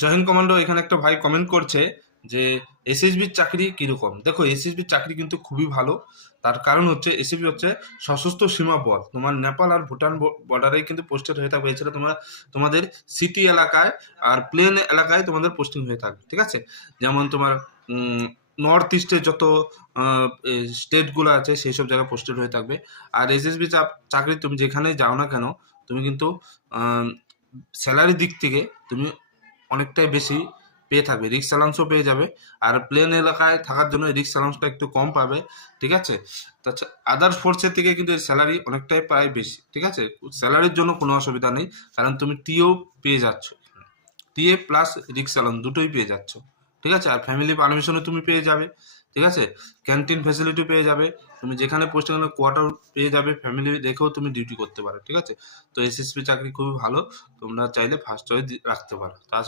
জয় Hind commando. এখানে একটা ভাই কমেন্ট করছে যে এসএসবির চাকরি কিরকম। দেখো, এসএসবির চাকরি কিন্তু খুবই ভালো। তার কারণ হচ্ছে এসএসবি হচ্ছে সশস্ত্র সীমা বল, তোমার নেপাল আর ভুটান বর্ডারেই কিন্তু পোস্টেড হয়ে থাকবে। এছাড়া তোমাদের সিটি এলাকায় আর প্লেন এলাকায় তোমাদের পোস্টিং হয়ে থাকবে, ঠিক আছে। যেমন তোমার নর্থ ইস্টে যত স্টেটগুলো আছে সেই সব জায়গায় পোস্টেড হয়ে থাকবে। আর এসএসবি চাকরি তুমি যেখানে যাও না কেন, তুমি কিন্তু স্যালারির দিক থেকে তুমি অনেকটাই বেশি পেয়ে থাকবে, রিক্স অ্যালাউন্সও পেয়ে যাবে। আর প্লেন এলাকায় থাকার জন্য রিক্স অ্যালাউন্সটা একটু কম পাবে, ঠিক আছে। তাছাড়া আদার্স ফোর্সের থেকে কিন্তু এর স্যালারি অনেকটাই প্রায় বেশি, ঠিক আছে। স্যালারির জন্য কোনো অসুবিধা নেই, কারণ তুমি টিও পেয়ে যাচ্ছ, টিএ প্লাস রিক্স অ্যালাউন্স দুটোই পেয়ে যাচ্ছ, ঠিক আছে। আর ফ্যামিলি পারমিশনও তুমি পেয়ে যাবে, ঠিক আছে। ক্যান্টিন ফ্যাসিলিটি পেয়ে যাবে, তুমি যেখানে পোস্টিং হলে কোয়ার্টার পেয়ে যাবে, ফ্যামিলি রেখেও তুমি ডিউটি করতে পারো, ঠিক আছে। তো এসএসপি চাকরি খুবই ভালো, তোমরা চাইলে ফার্স্ট চয়েস রাখতে পারো। তো আশা